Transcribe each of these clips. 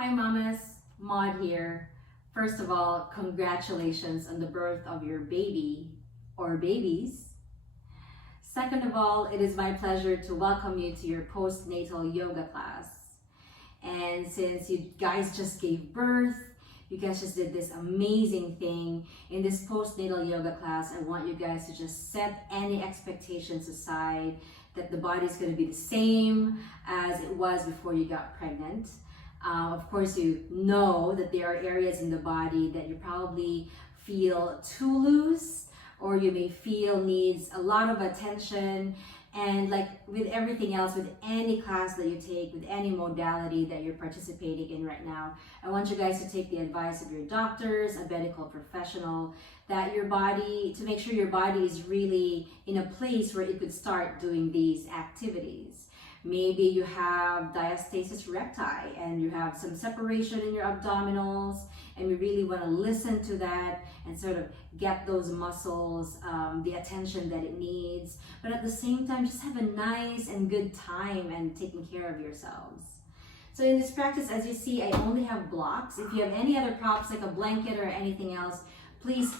Hi mamas, Maud here. First of all, congratulations on the birth of your baby or babies. Second of all, it is my pleasure to welcome you to your postnatal yoga class. And since you guys just gave birth, you guys just did this amazing thing in this postnatal yoga class. I want you guys to just set any expectations aside that the body is going to be the same as it was before you got pregnant. Of course, you know that there are areas in the body that you probably feel too loose, or you may feel needs a lot of attention. And like with everything else, with any class that you take, with any modality that you're participating in right now, I want you guys to take the advice of your doctors, a medical professional, that your body, to make sure your body is really in a place where it could start doing these activities. Maybe you have diastasis recti and you have some separation in your abdominals, and you really want to listen to that and sort of get those muscles the attention that it needs, but at the same time just have a nice and good time and taking care of yourselves. So in this practice, as you see, I only have blocks. If you have any other props like a blanket or anything else, please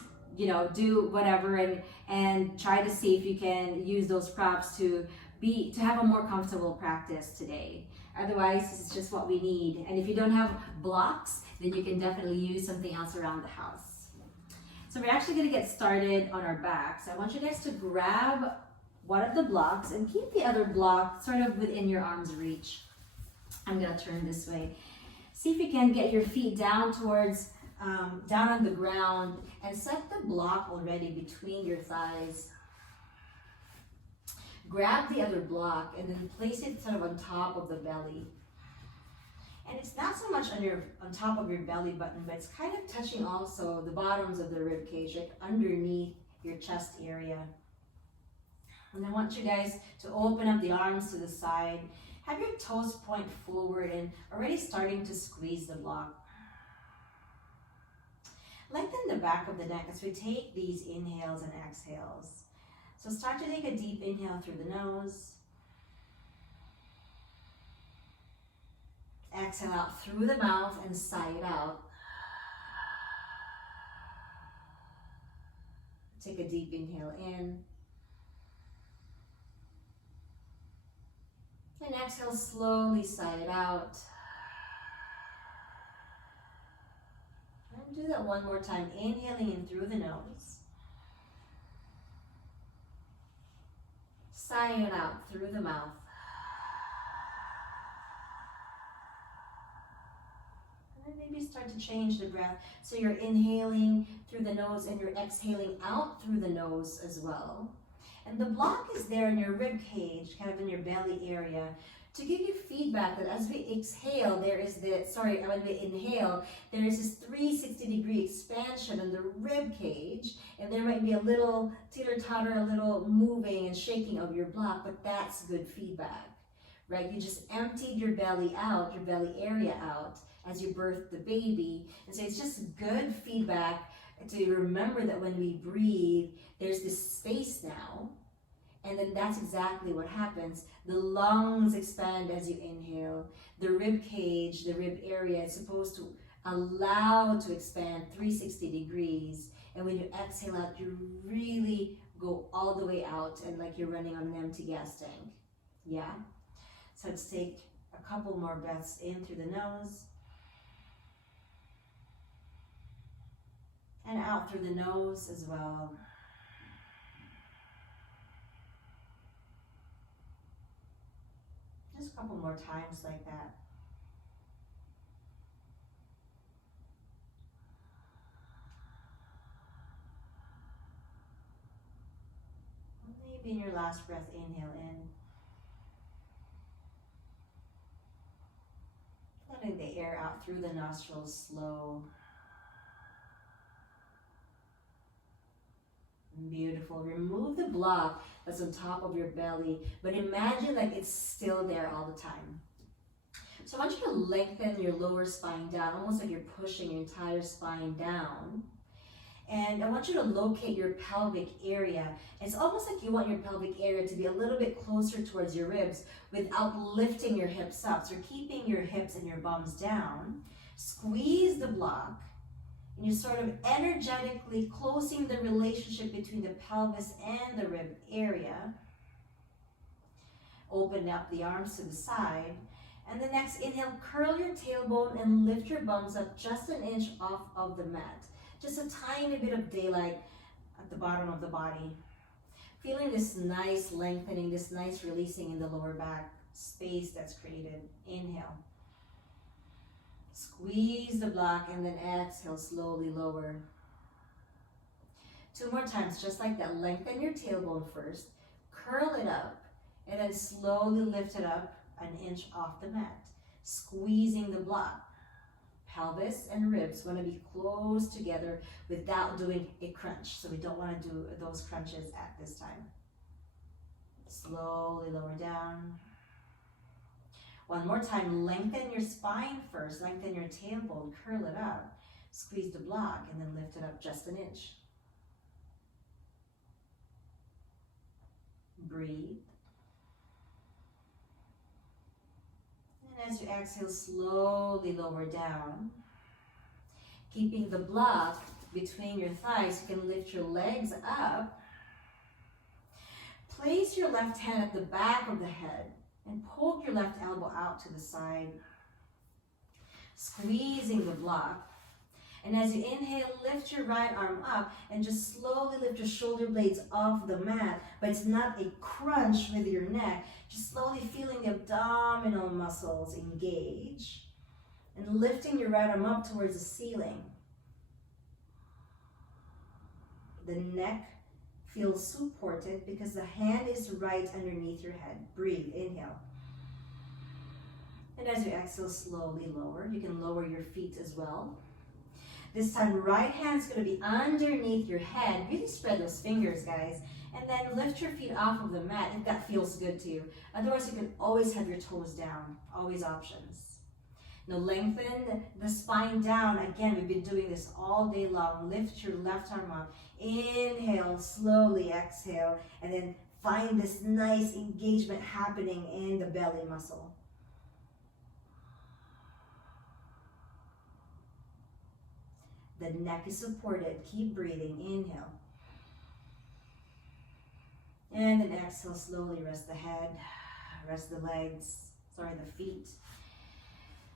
do whatever and try to see if you can use those props to have a more comfortable practice today. Otherwise, this is just what we need. And if you don't have blocks, then you can definitely use something else around the house. So we're actually going to get started on our backs. I want you guys to grab one of the blocks and keep the other block sort of within your arm's reach. I'm going to turn this way. See if you can get your feet down towards, down on the ground, and set the block already between your thighs. Grab the other block and then place it sort of on top of the belly. And it's not so much on top of your belly button, but it's kind of touching also the bottoms of the rib cage, like underneath your chest area. And I want you guys to open up the arms to the side. Have your toes point forward and already starting to squeeze the block. Lengthen the back of the neck as we take these inhales and exhales. So start to take a deep inhale through the nose. Exhale out through the mouth and sigh it out. Take a deep inhale in. And exhale, slowly sigh it out. And do that one more time, inhaling in through the nose. Sighing it out through the mouth. And then maybe start to change the breath. So you're inhaling through the nose and you're exhaling out through the nose as well. And the block is there in your rib cage, kind of in your belly area, to give you feedback that as we exhale, when we inhale, there is this 360-degree expansion in the rib cage, and there might be a little teeter-totter, a little moving and shaking of your block, but that's good feedback, right? You just emptied your belly out, your belly area out, as you birthed the baby, and so it's just good feedback to remember that when we breathe, there's this space now. And then that's exactly what happens. The lungs expand as you inhale. The rib cage, the rib area is supposed to allow to expand 360 degrees. And when you exhale out, you really go all the way out and like you're running on an empty gas tank. Yeah? So let's take a couple more breaths in through the nose. And out through the nose as well. Just a couple more times like that. Maybe in your last breath, inhale in. Letting the air out through the nostrils slow. Beautiful. Remove the block that's on top of your belly, but imagine like it's still there all the time. So I want you to lengthen your lower spine down, almost like you're pushing your entire spine down. And I want you to locate your pelvic area. It's almost like you want your pelvic area to be a little bit closer towards your ribs without lifting your hips up. So keeping your hips and your bums down. Squeeze the block. And you're sort of energetically closing the relationship between the pelvis and the rib area. Open up the arms to the side. And the next inhale, curl your tailbone and lift your bums up just an inch off of the mat. Just a tiny bit of daylight at the bottom of the body. Feeling this nice lengthening, this nice releasing in the lower back space that's created. Inhale. Squeeze the block and then exhale, slowly lower. 2 more times, just like that. Lengthen your tailbone first. Curl it up and then slowly lift it up an inch off the mat. Squeezing the block. Pelvis and ribs want to be close together without doing a crunch. So we don't want to do those crunches at this time. Slowly lower down. 1 more time, lengthen your spine first. Lengthen your tailbone, curl it up. Squeeze the block and then lift it up just an inch. Breathe. As you exhale, slowly lower down. Keeping the block between your thighs, you can lift your legs up. Place your left hand at the back of the head and poke your left elbow out to the side. Squeezing the block. And as you inhale, lift your right arm up and just slowly lift your shoulder blades off the mat. But it's not a crunch with your neck. Just slowly feeling the abdominal muscles engage. And lifting your right arm up towards the ceiling. The neck feels supported because the hand is right underneath your head. Breathe, inhale. And as you exhale, slowly lower. You can lower your feet as well. This time, right hand's going to be underneath your head. Really spread those fingers, guys. And then lift your feet off of the mat if that feels good to you. Otherwise, you can always have your toes down. Always options. Now, lengthen the spine down. Again, we've been doing this all day long. Lift your left arm up. Inhale, slowly exhale. And then find this nice engagement happening in the belly muscle. The neck is supported. Keep breathing. Inhale. And then exhale, slowly rest the head, rest the legs, the feet.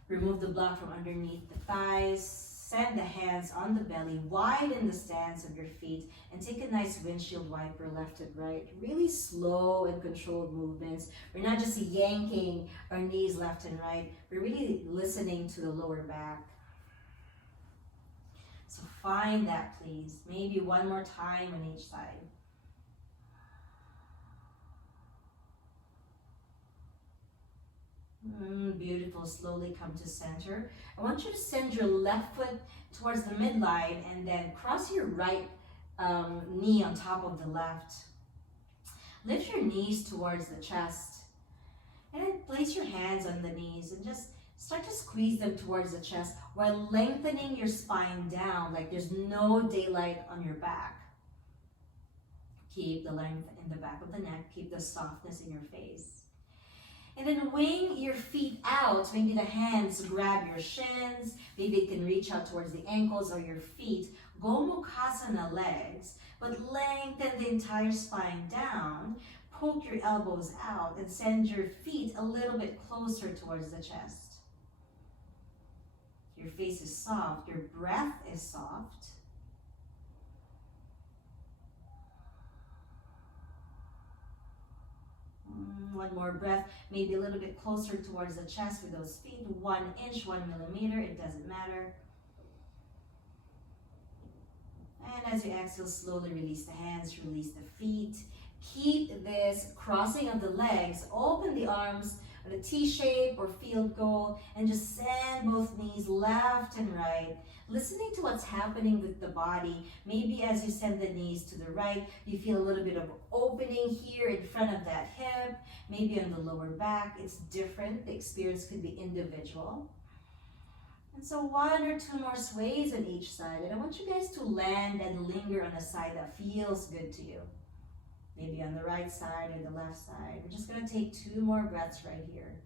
Remove the block from underneath the thighs. Set the hands on the belly, widen the stance of your feet, and take a nice windshield wiper left and right. Really slow and controlled movements. We're not just yanking our knees left and right. We're really listening to the lower back. So find that, please. Maybe 1 more time on each side. Beautiful. Slowly come to center. I want you to send your left foot towards the midline and then cross your right knee on top of the left. Lift your knees towards the chest. And then place your hands on the knees and just start to squeeze them towards the chest while lengthening your spine down like there's no daylight on your back. Keep the length in the back of the neck. Keep the softness in your face. And then wing your feet out. Maybe the hands grab your shins. Maybe it can reach out towards the ankles or your feet. Gomukhasana legs, but lengthen the entire spine down. Poke your elbows out and send your feet a little bit closer towards the chest. Your face is soft. Your breath is soft. One more breath, maybe a little bit closer towards the chest with those feet. 1 inch, 1 millimeter, it doesn't matter. And as you exhale, slowly release the hands, release the feet. Keep this crossing of the legs. Open the arms at a T shape or field goal and just send both knees left and right. Listening to what's happening with the body. Maybe as you send the knees to the right, you feel a little bit of opening here in front of that hip. Maybe on the lower back, it's different. The experience could be individual. And so 1 or 2 more sways on each side. And I want you guys to land and linger on a side that feels good to you. Maybe on the right side or the left side. We're just going to take 2 more breaths right here.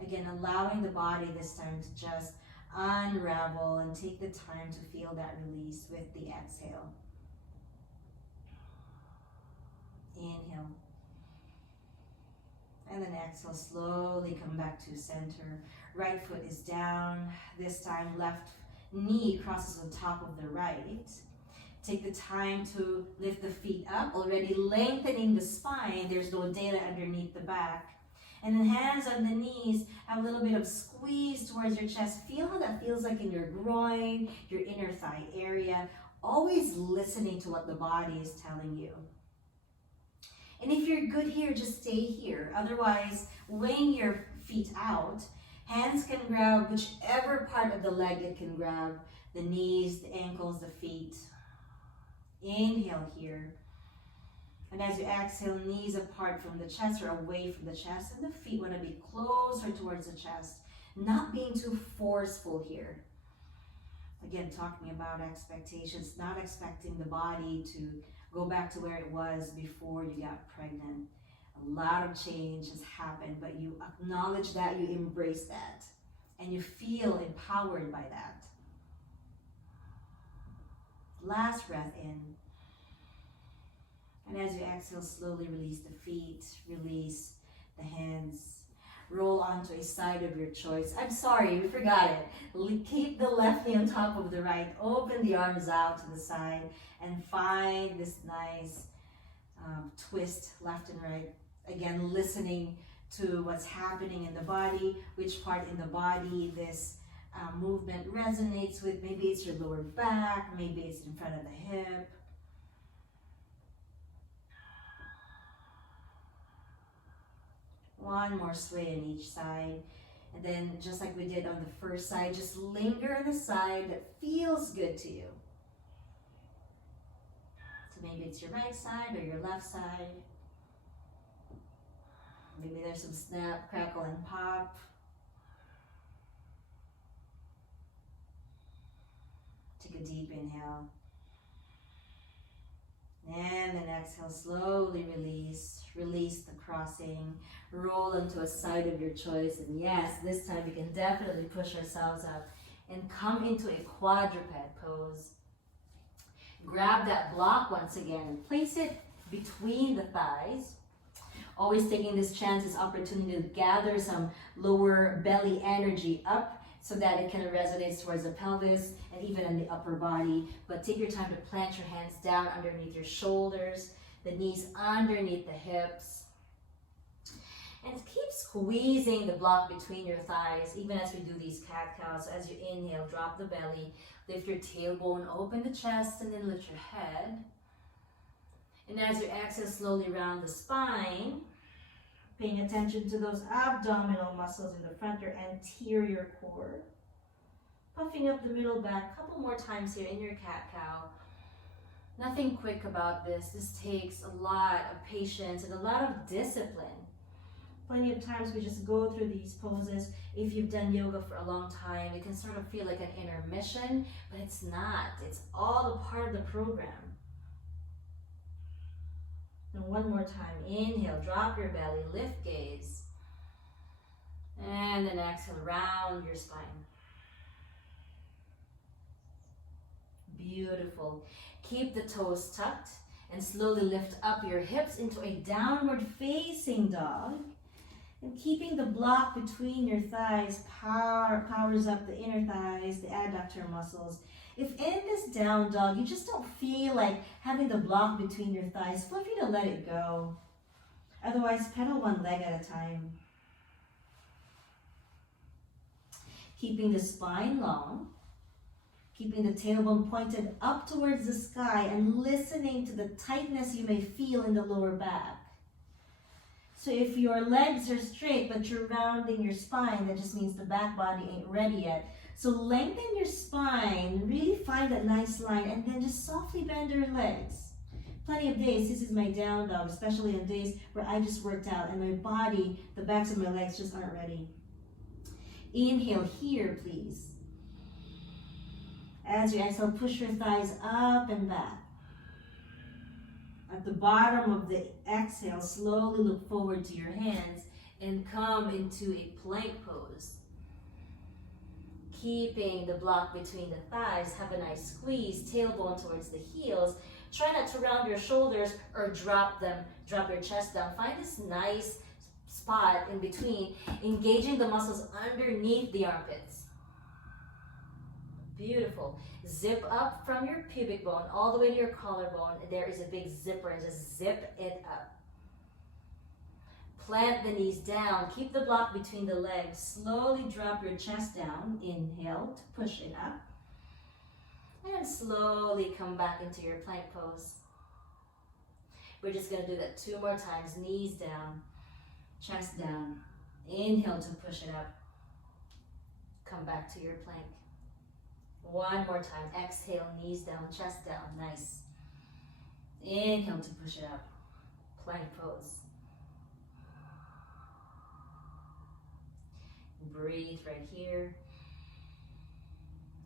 Again, allowing the body this time to just unravel and take the time to feel that release with the exhale. Inhale. And then exhale, slowly come back to center. Right foot is down. This time, left knee crosses on top of the right. Take the time to lift the feet up, already lengthening the spine. There's no data underneath the back. And then hands on the knees, have a little bit of squeeze towards your chest. Feel how that feels like in your groin, your inner thigh area. Always listening to what the body is telling you. And if you're good here, just stay here. Otherwise, weighing your feet out, hands can grab whichever part of the leg it can grab. The knees, the ankles, the feet. Inhale here. And as you exhale, knees apart from the chest or away from the chest. And the feet want to be closer towards the chest. Not being too forceful here. Again, talking about expectations. Not expecting the body to go back to where it was before you got pregnant. A lot of change has happened, but you acknowledge that, you embrace that, and you feel empowered by that. Last breath in. And as you exhale, slowly release the feet, release the hands. Roll onto a side of your choice. I'm sorry, we forgot it. Keep the left knee on top of the right. Open the arms out to the side and find this nice twist left and right. Again, listening to what's happening in the body, which part in the body this movement resonates with. Maybe it's your lower back, maybe it's in front of the hip. One more sway on each side. And then just like we did on the first side, just linger on the side that feels good to you. So maybe it's your right side or your left side. Maybe there's some snap, crackle, and pop. Take a deep inhale. And then exhale, slowly release. Release the crossing. Roll into a side of your choice. And yes, this time we can definitely push ourselves up and come into a Quadra Pet pose. Grab that block once again and place it between the thighs. Always taking this chance, this opportunity to gather some lower belly energy up so that it can resonate towards the pelvis and even in the upper body. But take your time to plant your hands down underneath your shoulders, the knees underneath the hips. And keep squeezing the block between your thighs, even as we do these cat-cows. So as you inhale, drop the belly, lift your tailbone, open the chest, and then lift your head. And as you exhale, slowly round the spine, paying attention to those abdominal muscles in the front, your anterior core. Puffing up the middle back, a couple more times here in your cat-cow. Nothing quick about this. This takes a lot of patience and a lot of discipline. Plenty of times we just go through these poses. If you've done yoga for a long time, it can sort of feel like an intermission, but it's not. It's all a part of the program. And one more time, inhale, drop your belly, lift gaze. And then exhale, round your spine. Beautiful. Keep the toes tucked and slowly lift up your hips into a downward facing dog. And keeping the block between your thighs powers up the inner thighs, the adductor muscles. If in this down dog, you just don't feel like having the block between your thighs, feel free to let it go. Otherwise, pedal one leg at a time. Keeping the spine long. Keeping the tailbone pointed up towards the sky and listening to the tightness you may feel in the lower back. So if your legs are straight but you're rounding your spine, that just means the back body ain't ready yet. So lengthen your spine, really find that nice line, and then just softly bend your legs. Plenty of days, this is my down dog, especially on days where I just worked out and my body, the backs of my legs just aren't ready. Inhale here, please. As you exhale, push your thighs up and back. At the bottom of the exhale, slowly look forward to your hands and come into a plank pose. Keeping the block between the thighs, have a nice squeeze, tailbone towards the heels. Try not to round your shoulders or drop your chest down. Find this nice spot in between, engaging the muscles underneath the armpits. Beautiful. Zip up from your pubic bone all the way to your collarbone. There is a big zipper, and just zip it up. Plant the knees down. Keep the block between the legs. Slowly drop your chest down. Inhale to push it up. And slowly come back into your plank pose. We're just going to do that 2 more times. Knees down, chest down. Inhale to push it up. Come back to your plank. 1 more time. Exhale, knees down, chest down. Nice. Inhale to push it up. Plank pose. Breathe right here.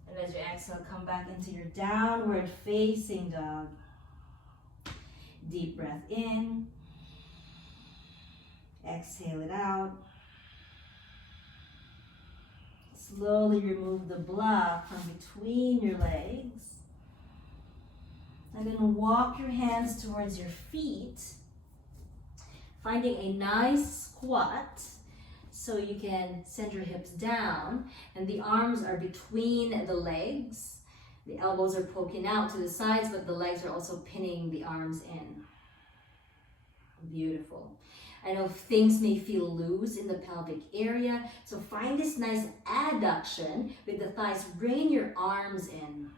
And as you exhale, come back into your downward facing dog. Deep breath in. Exhale it out. Slowly remove the block from between your legs. And then walk your hands towards your feet, finding a nice squat. So you can send your hips down and the arms are between the legs. The elbows are poking out to the sides, but the legs are also pinning the arms in. Beautiful. I know things may feel loose in the pelvic area, so find this nice adduction with the thighs, bringing your arms in.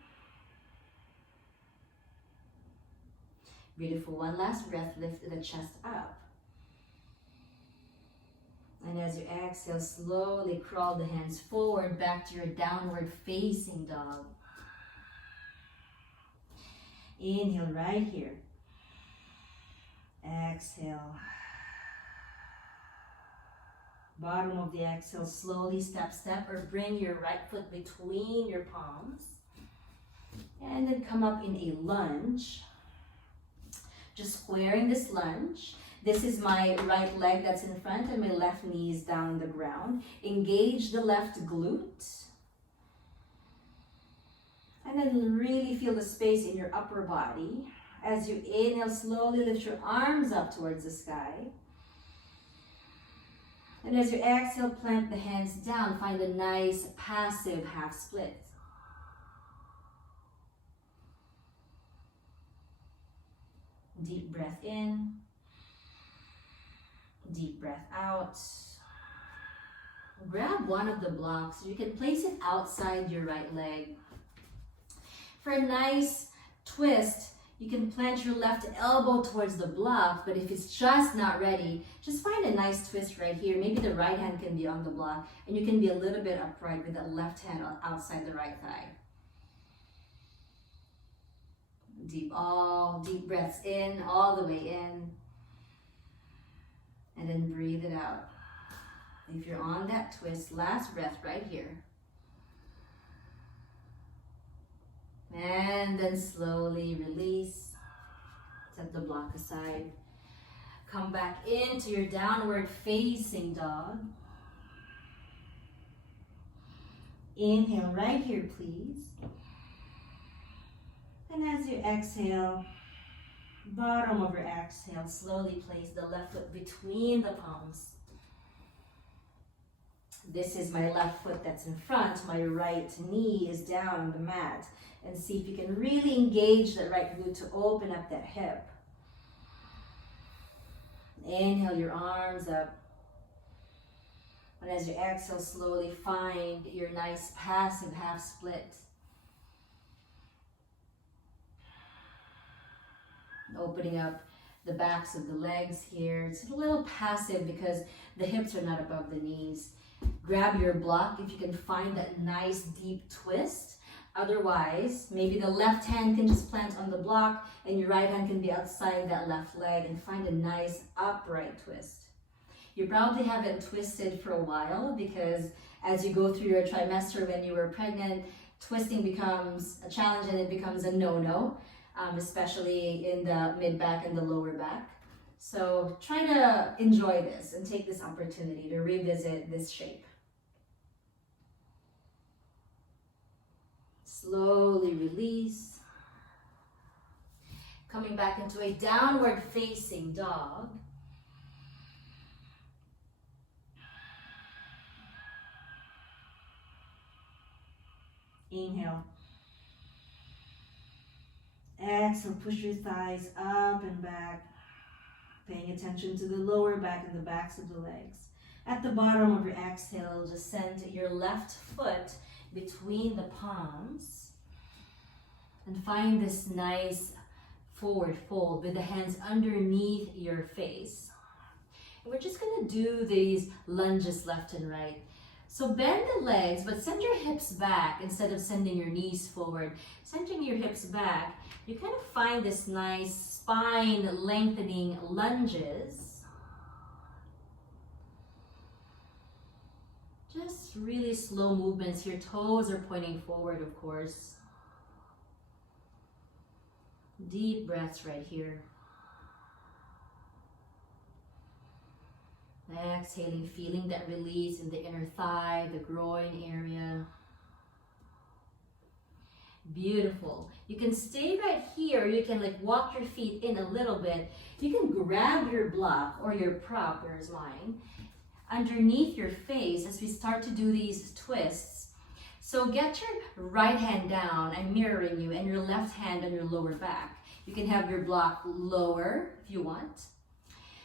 Beautiful. One last breath, lift the chest up. And as you exhale, slowly crawl the hands forward back to your downward facing dog. Inhale right here. Exhale. Bottom of the exhale, slowly step, or bring your right foot between your palms. And then come up in a lunge. Just squaring this lunge. This is my right leg that's in front and my left knee is down on the ground. Engage the left glute. And then really feel the space in your upper body. As you inhale, slowly lift your arms up towards the sky. And as you exhale, plant the hands down. Find a nice passive half split. Deep breath in. Deep breath out. Grab one of the blocks. You can place it outside your right leg. For a nice twist, you can plant your left elbow towards the block, but if it's just not ready, just find a nice twist right here. Maybe the right hand can be on the block, and you can be a little bit upright with the left hand outside the right thigh. Deep breaths in, all the way in. And then breathe it out. If you're on that twist, last breath right here. And then slowly release. Set the block aside. Come back into your downward facing dog. Inhale right here, please. And as you exhale, bottom of your exhale, slowly place the left foot between the palms. This is my left foot that's in front. My right knee is down on the mat. And see if you can really engage that right glute to open up that hip. Inhale your arms up. And as you exhale, slowly find your nice passive half split. Opening up the backs of the legs here. It's a little passive because the hips are not above the knees. Grab your block if you can find that nice deep twist. Otherwise, maybe the left hand can just plant on the block and your right hand can be outside that left leg, and find a nice upright twist. You probably haven't twisted for a while because as you go through your trimester when you were pregnant, twisting becomes a challenge and it becomes a no-no, especially in the mid-back and the lower back. So try to enjoy this and take this opportunity to revisit this shape. Slowly release. Coming back into a downward facing dog. Inhale. Exhale, push your thighs up and back. Paying attention to the lower back and the backs of the legs. At the bottom of your exhale, just send your left foot between the palms. And find this nice forward fold with the hands underneath your face. And we're just going to do these lunges left and right. So bend the legs, but send your hips back instead of sending your knees forward. Sending your hips back, you kind of find this nice spine lengthening lunges. Just really slow movements. Your toes are pointing forward, of course. Deep breaths right here. Exhaling, feeling that release in the inner thigh, the groin area. Beautiful. You can stay right here. You can like walk your feet in a little bit. You can grab your block or your prop, where's mine, underneath your face as we start to do these twists. So get your right hand down, I'm mirroring you, and your left hand on your lower back. You can have your block lower if you want.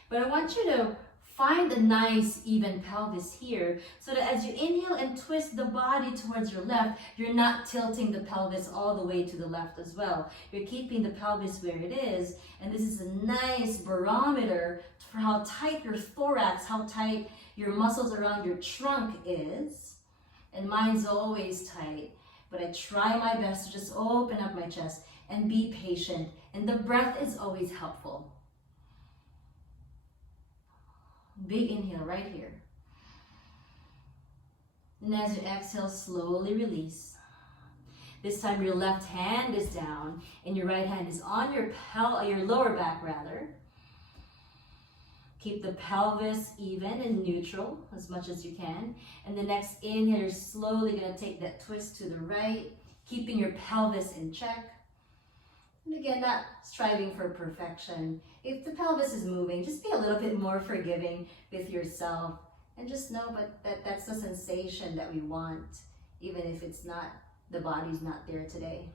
But I want you to find a nice even pelvis here so that as you inhale and twist the body towards your left, you're not tilting the pelvis all the way to the left as well. You're keeping the pelvis where it is, and this is a nice barometer for how tight your thorax, how tight your muscles around your trunk is. And mine's always tight, but I try my best to just open up my chest and be patient, and the breath is always helpful. Big inhale right here. And as you exhale, slowly release. This time your left hand is down and your right hand is on your lower back rather. Keep the pelvis even and neutral as much as you can. And the next inhale, you're slowly going to take that twist to the right, keeping your pelvis in check. And again, not striving for perfection. If the pelvis is moving, just be a little bit more forgiving with yourself. And just know that that's the sensation that we want, even if it's not, the body's not there today.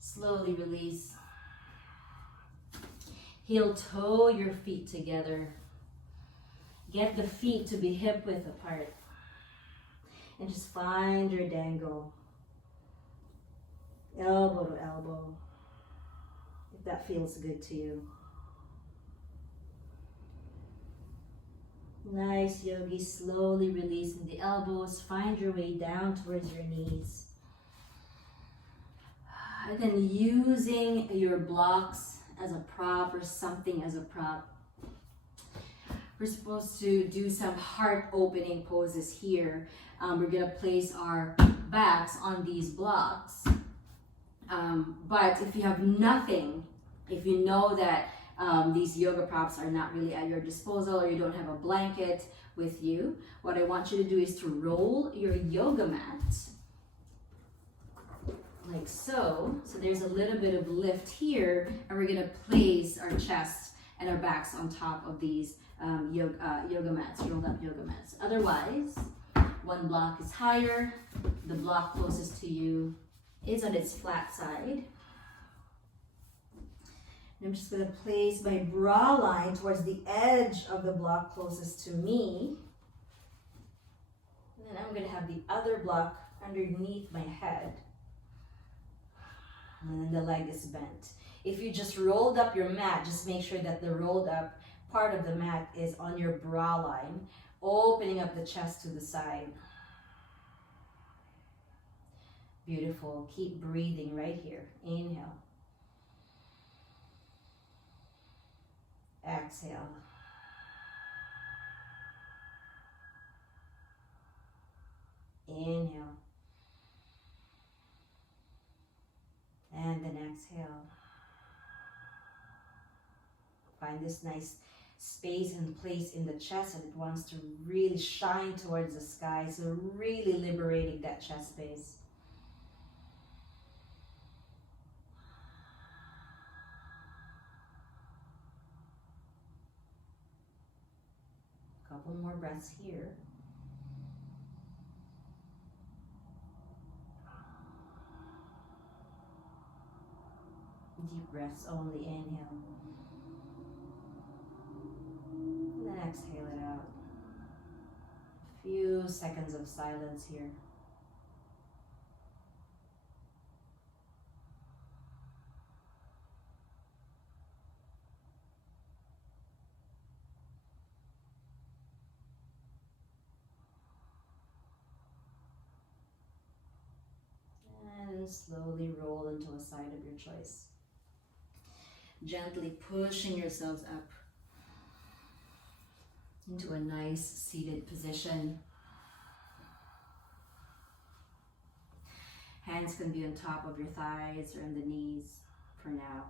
Slowly release. Heel toe your feet together. Get the feet to be hip width apart. And just find your dangle. Elbow to elbow, if that feels good to you. Nice, yogi, slowly releasing the elbows. Find your way down towards your knees. And then using your blocks as a prop or something as a prop. We're supposed to do some heart opening poses here. We're gonna place our backs on these blocks. But if you have nothing, if you know that these yoga props are not really at your disposal or you don't have a blanket with you, what I want you to do is to roll your yoga mat like so. So there's a little bit of lift here, and we're gonna place our chest and our backs on top of these yoga mats, rolled up yoga mats. Otherwise, one block is higher, the block closest to you is on its flat side. And I'm just going to place my bra line towards the edge of the block closest to me. And then I'm going to have the other block underneath my head. And then the leg is bent. If you just rolled up your mat, just make sure that the rolled up part of the mat is on your bra line, opening up the chest to the side. Beautiful. Keep breathing right here. Inhale. Exhale. Inhale. exhale. Find this nice space and place in the chest, and it wants to really shine towards the sky, so really liberating that chest space. Couple more breaths here. Deep breaths only. Inhale. And then exhale it out. A few seconds of silence here. And slowly roll into a side of your choice. Gently pushing yourselves up into a nice seated position. Hands can be on top of your thighs or on the knees for now.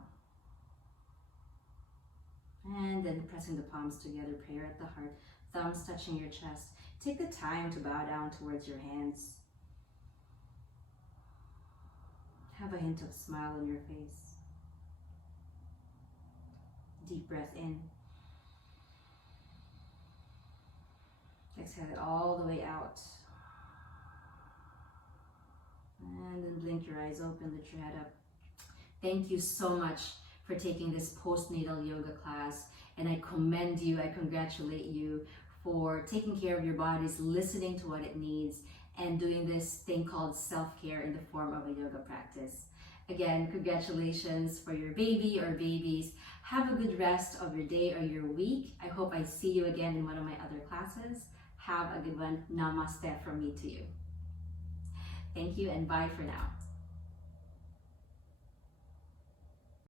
And then pressing the palms together, prayer at the heart, thumbs touching your chest. Take the time to bow down towards your hands. Have a hint of smile on your face. Deep breath in. Exhale it all the way out. And then blink your eyes open, lift your head up. Thank you so much for taking this postnatal yoga class. And I commend you, I congratulate you for taking care of your bodies, listening to what it needs, and doing this thing called self-care in the form of a yoga practice. Again, congratulations for your baby or babies. Have a good rest of your day or your week. I hope I see you again in one of my other classes. Have a good one. Namaste from me to you. Thank you and bye for now.